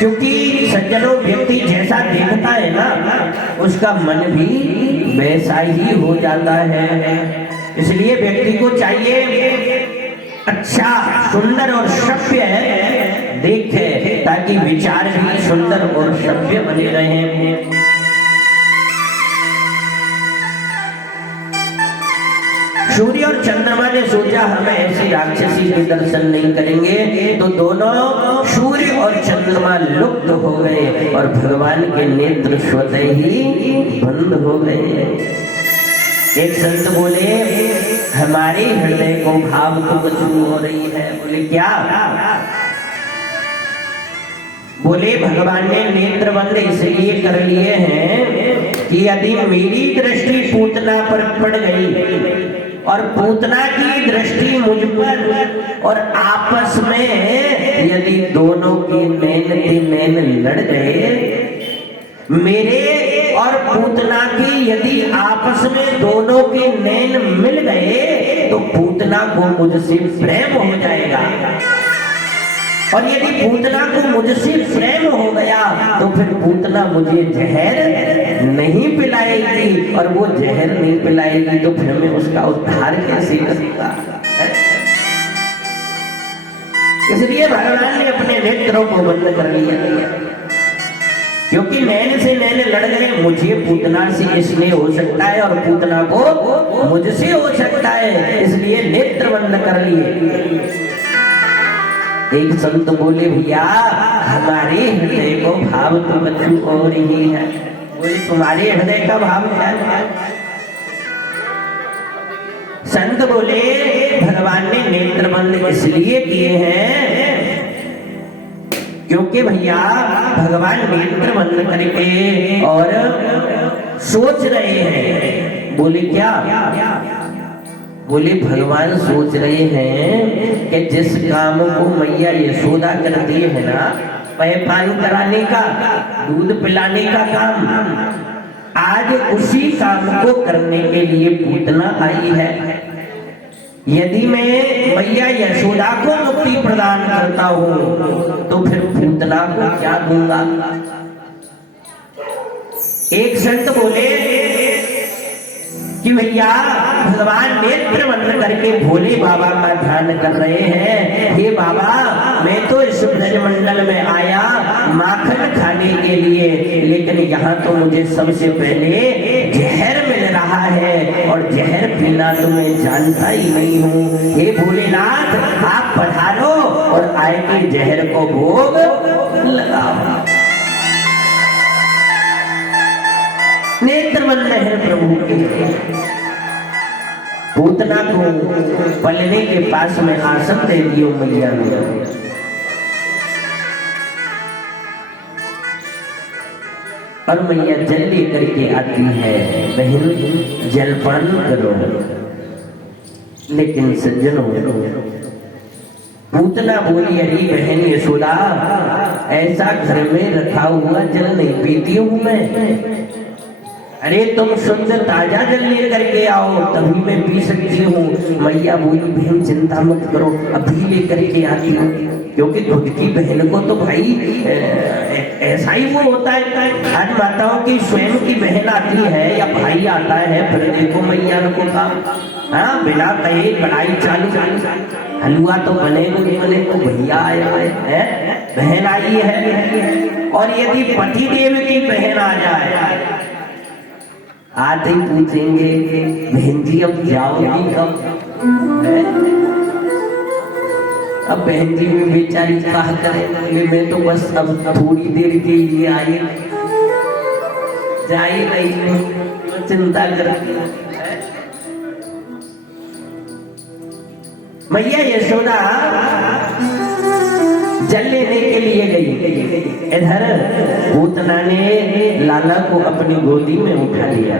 क्योंकि सज्जनों, व्यक्ति जैसा देखता है ना, उसका मन भी वैसा ही हो जाता है। इसलिए व्यक्ति को चाहिए अच्छा, सुंदर और सभ्य देखे, ताकि विचार भी सुंदर और सभ्य बने रहे। सूर्य और चंद्रमा ने सोचा हम ऐसे राक्षसी के दर्शन नहीं करेंगे, तो दोनों सूर्य और चंद्रमा लुप्त हो गए और भगवान के नेत्र स्वतः ही बंद हो गए। एक संत बोले, हमारे हृदय को भाव को बचू हो रही है। बोले क्या? बोले भगवान ने नेत्र बंद इसलिए कर लिए हैं कि यदि मेरी दृष्टि पूतना पर पड़ गई और पूतना की दृष्टि मुझ पर, और आपस में यदि दोनों की नैन लड़ गए, मेरे और पूतना की यदि आपस में दोनों के नैन मिल गए, तो पूतना को मुझसे प्रेम हो जाएगा, और यदि पूतना को मुझसे प्रेम हो गया तो फिर पूतना मुझे जहर नहीं पिलाएगी, और वो जहर नहीं पिलाएगी तो फिर मैं उसका उद्धार कैसे करूंगा? इसलिए भगवान ने अपने नेत्रों को बंद कर लिया, क्योंकि नैन से नैन लड़ गए। मुझे पूतना से स्नेह हो सकता है और पूतना को मुझसे हो सकता है, इसलिए नेत्र बंद कर लिए। एक संत बोले, भैया हमारे हृदय को भाव तो बचू हो रही है। बोले, तुम्हारे हृदय का भाव क्या है? संत बोले, भगवान ने नेत्र बंद इसलिए किए हैं क्योंकि भैया भगवान नेत्र बंद करके और सोच रहे हैं। बोले क्या? बोले भगवान सोच रहे हैं कि जिस काम को मैया यशोदा करती है ना, पान कराने का, दूध पिलाने का काम, आज उसी काम को करने के लिए पूतना आई है। यदि मैं मैया यशोदा को मुक्ति प्रदान करता हूँ तो फिर पूतना को क्या दूंगा? एक संत बोले कि भैया भगवान नेत्र बंद करके भोले बाबा का ध्यान कर रहे हैं। हे बाबा, मैं तो इस ब्रजमंडल में आया माखन खाने के लिए, लेकिन यहाँ तो मुझे सबसे पहले जहर मिल रहा है, और जहर पीना तो मैं जानता ही नहीं हूँ। हे भोलेनाथ, आप पधारो और आए के जहर को भोग लगाओ। नेत्र बंद है प्रभु के। पूतना को पलने के पास में आसन दे दियो मैया ने, और मैया जल लेकर के आती है, बहन जलपान करो। लेकिन सज्जनों, पूतना बोली, अरे बहन यशोदा, ऐसा घर में रखा हुआ जल नहीं पीती हूँ मैं। अरे तुम शुद्ध ताजा जल लेकर के आओ, तभी मैं पी सकती हूँ। मैया बोली, बहन चिंता मत करो, अभी लेकर के आती हूँ। क्योंकि खुद की बहन को तो भाई ऐसा ही वो होता है। आज माताओं की स्वयं की बहन आती है या भाई आता है, फिर देखो मैया को काम, हाँ, बिना कहे कढ़ाई चालू, हलवा तो बनेगा नहीं बने, तो भैया आए है, बहन आई है। और यदि पति देव की बहन आ जाए, आते ही पूछेंगे, बहन जी अब जाओगी कब? अब बहन जी में बेचारी कहा करेंगे, मैं तो बस अब थोड़ी देर के लिए आई, जाए नहीं, तो चिंता करती। मैया यशोदा जल लेने के लिए गई। इधर पूतना ने लाला को अपनी गोदी में उठा लिया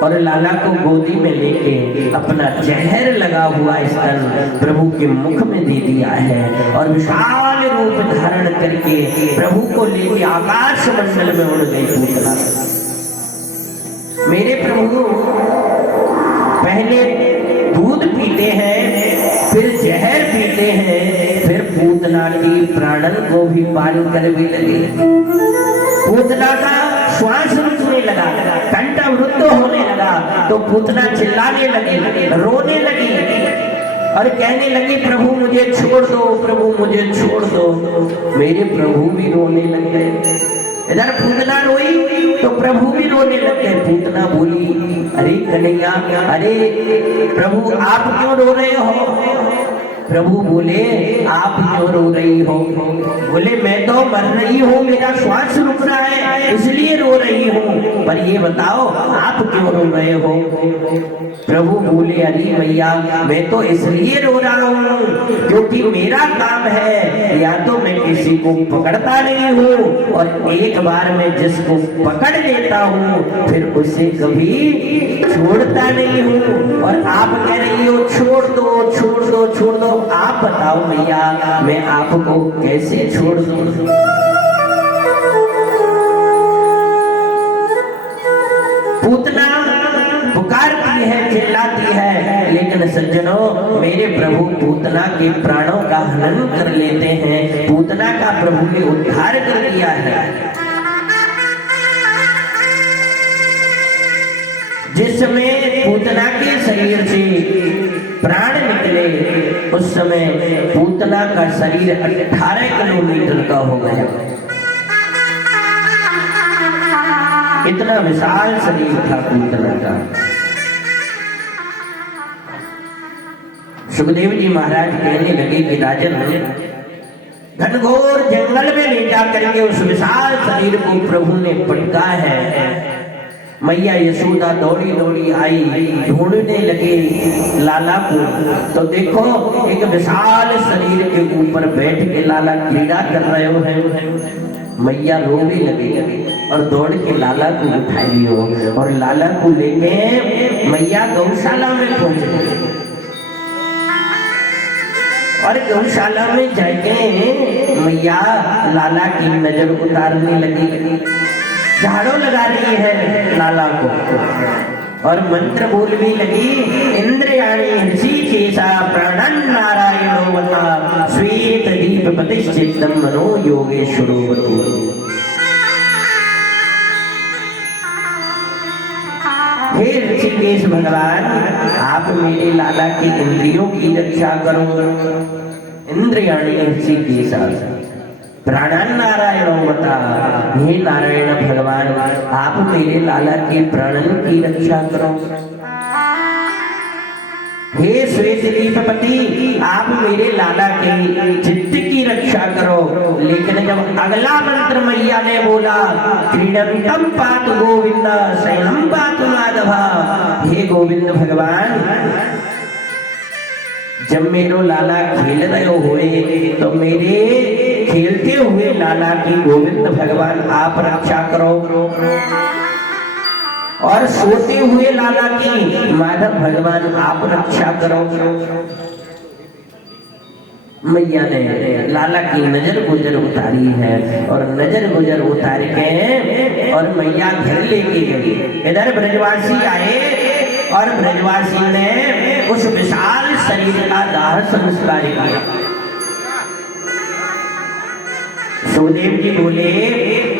और लाला को गोदी में लेके अपना जहर लगा हुआ स्तन प्रभु के मुख में दे दिया है, और विशाल रूप धारण करके प्रभु को लेके आकाश मंडल में उड़ गई पूतना। मेरे प्रभु पहले दूध पीते हैं, फिर जहर पीते हैं, फिर पूतना चिल्लाती प्राणन को भी पार कर भी लगी। पूतना का श्वास रुकने लगा, कंठ अवरुद्ध होने लगा, तो पूतना चिल्लाने लगी, रोने लगी और कहने लगी प्रभु मुझे छोड़ दो, प्रभु मुझे छोड़ दो। मेरे प्रभु भी रोने लग गए। इधर पूतना रोई तो प्रभु भी रोने लग गए। पूतना बोली अरे कन्हैया, अरे प्रभु आप क्यों रो रहे हो? प्रभु बोले आप क्यों रो रही हो? बोले मैं तो मर रही हूँ, मेरा श्वास रुक रहा है इसलिए रो रही हूँ, पर ये बताओ आप क्यों रो रहे हो? प्रभु बोले अरे भैया मैं तो इसलिए रो रहा हूँ क्योंकि मेरा काम है या तो मैं किसी को पकड़ता नहीं हूँ और एक बार मैं जिसको पकड़ लेता हूँ फिर उसे कभी छोड़ता नहीं हूँ। और आप कह रही हो छोड़ दो छोड़ दो छोड़ दो, आप बताओ भैया मैं आपको कैसे छोड़ दूं? पूतना पुकारती है, चिल्लाती है, लेकिन सज्जनों मेरे प्रभु पूतना के प्राणों का हनन कर लेते हैं। पूतना का प्रभु ने उद्धार कर दिया है। जिस समय पूतना के शरीर से प्राण निकले उस समय पूतना का शरीर 18 किलोमीटर का हो गया। इतना विशाल शरीर था पूतना का। सुखदेव जी महाराज कहने लगे कि राजन घनघोर जंगल में ले जाकर के उस विशाल शरीर को प्रभु ने पटका है। मैया यशोदा दौड़ी दौड़ी आई, ढूंढने लगे लाला को, तो देखो एक विशाल शरीर के ऊपर बैठ के लाला क्रीड़ा कर रहे हो। मैया रोने लगी और दौड़ के लाला को उठाई हो और लाला को लेके मैया गौशाला में पहुंचे और गौशाला में जाके मैया लाला की नजर उतारने लगी, झाड़ू लगा रही है लाला को और मंत्र बोलने लगी इंद्रयाणी ऋषिकेशा प्राणन नारायणोवता श्वेत दीप प्रतिष्ठितम मनो योगेश्वरोवतु। हे ऋषिकेश भगवान आप मेरे लाला की इंद्रियों की रक्षा करो। इंद्रयाणी ऋषिकेशा प्राणन नारायणोवता, हे नारायण भगवान आप मेरे लाला के प्राणन की रक्षा करो। हे श्वेत दीपपति आप मेरे लाला के चित्त की रक्षा करो। लेकिन जब अगला मंत्र मैया ने बोला क्रीडंतम पातु गोविंद शयनम पातु माधवा, हे गोविंद भगवान जब मेरो लाला खेल रहे हुए तो मेरे खेलते हुए लाला की गोविंद भगवान आप रक्षा करो और सोते हुए लाला की माधव भगवान आप रक्षा करो। मैया ने लाला की नजर गुजर उतारी है और नजर गुजर उतार के और मैया घर लेके गई। इधर ब्रजवासी आए और ब्रजवासी ने उस विशाल शरीर का दाह संस्कार किया। सुखदेव जी बोले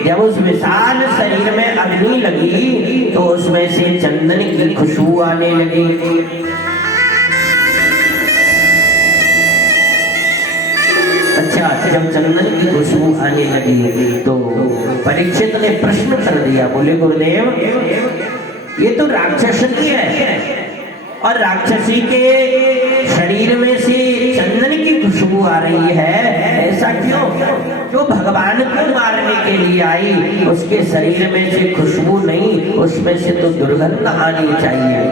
जब उस विशाल शरीर में अग्नि लगी तो उसमें से चंदन की खुशबू आने लगी। अच्छा जब चंदन की खुशबू आने लगी तो परीक्षित ने प्रश्न कर दिया, बोले गुरुदेव ये तो राक्षसी है और राक्षसी के शरीर में से चंदन की खुशबू आ रही है, ऐसा क्यों? जो भगवान को मारने के लिए आई उसके शरीर में से खुशबू नहीं, उसमें से तो दुर्गंध आनी चाहिए।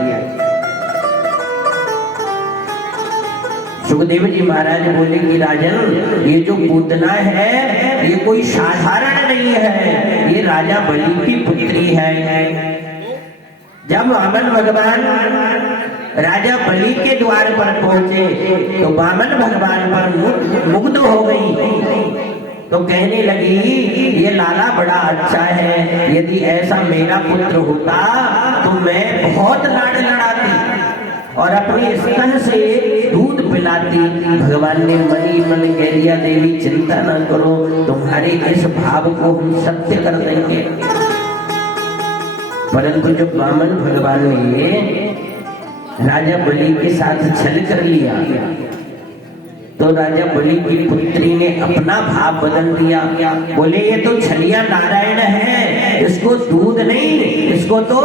सुखदेव जी महाराज बोले कि राजन ये जो पूतना है ये कोई साधारण नहीं है, ये राजा बलि की पुत्री है। जब वामन भगवान राजा बलि के द्वार पर पहुंचे तो वामन भगवान पर मुग्ध हो गई तो कहने लगी ये लाला बड़ा अच्छा है, यदि ऐसा मेरा पुत्र होता तो मैं बहुत लाड़ लड़ाती और अपने स्तन से दूध पिलाती। भगवान ने मनी मन कह दिया, देवी चिंता न करो, तुम्हारे इस भाव को हम सत्य कर देंगे। परंतु जो वामन भगवान ने राजा बलि के साथ छल कर लिया, तो राजा बलि की पुत्री ने अपना भाव बदल दिया। बोले ये तो छलिया नारायण है, इसको दूध नहीं, इसको तो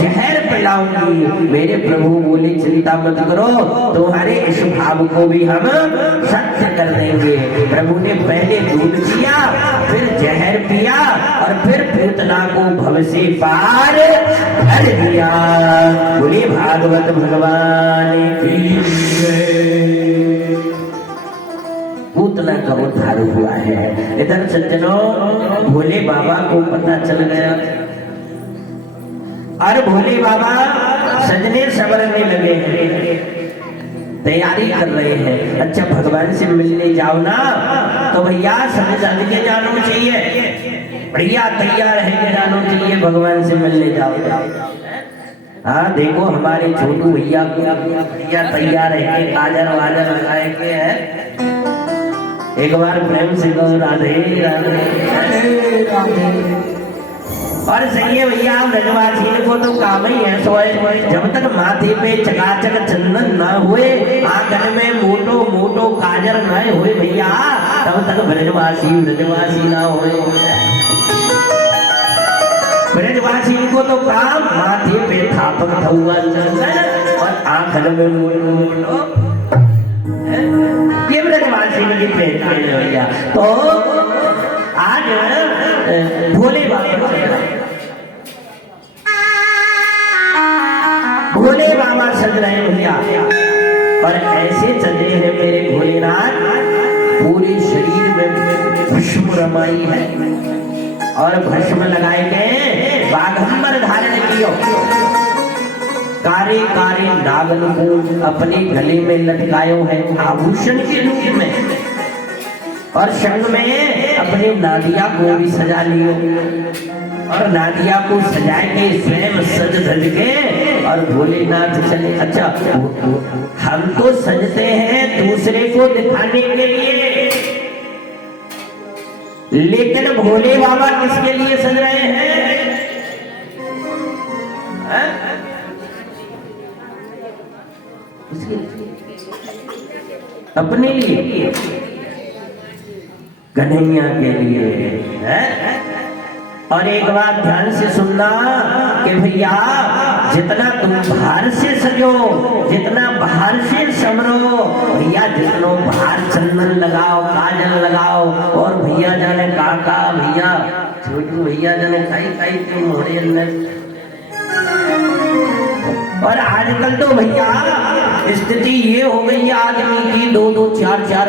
जहर पिलाऊंगी। मेरे प्रभु बोले चिंता मत करो, तुम्हारे इस भाव को भी हम सत्य कर देंगे। प्रभु ने पहले दूध पिया, फिर जहर पिया, और फिर पूतना को भव से पार कर दिया। बोले भागवत भगवान की जय। पूतना का उद्धार हुआ है। इधर सज्जनों, भोले बाबा को पता चल गया, और भोले बाबा सजने संवरने लगे हैं, तैयारी कर रहे हैं। अच्छा भगवान से मिलने जाओ ना, तो भैया सज सज के जानो चाहिए, बढ़िया तैयार है के जानो चाहिए, भगवान से मिलने जाओ। हाँ देखो हमारे छोटू भैया भैया तैयार है, काजर वाजर लगाए के है। एक बार प्रेम से कहो राधे राधे राधे राधे। और सही है भैया, ब्रजवासी को तो काम ही है सोए, जब तक माथे पे चकाचक चंदन न हुए, आंगन में मोटो मोटो काजर न हुए भैया, तब तक ब्रजवासी ना हुए। ब्रजवासी को तो काम माथे पे थापक हुआ चंदन और आंगन में मोटो मोटो, ये ब्रजवासी की पहचान है भैया। तो आज भोले बाबा सज रहे भैया, और ऐसे सजे हैं मेरे भोलेनाथ, पूरे शरीर में भस्म रमाई है, और भस्म लगाए गए, बाघंबर धारण कियो, कारे कारे नागन को अपने गले में लटकायो है आभूषण के रूप में, और संग में अपने नादिया को भी सजा लियो, और नादिया को सजा के स्वयं सज धज के और भोलेनाथ चले। अच्छा हम तो सजते हैं दूसरे को दिखाने के लिए, लेकिन भोले बाबा किसके लिए सज रहे हैं? अपने लिए, कन्हैया के लिए है। और एक बात ध्यान से सुनना कि भैया जितना तुम बाहर से सजो, जितना बाहर से समरो भैया, जितनो बाहर चंदन लगाओ, काजल लगाओ, और भैया जाने काका भैया छोटू भैया जाने खाई के मोड़े अंदर। और आजकल तो भैया स्थिति ये हो गई है आदमी की 2-2 4-4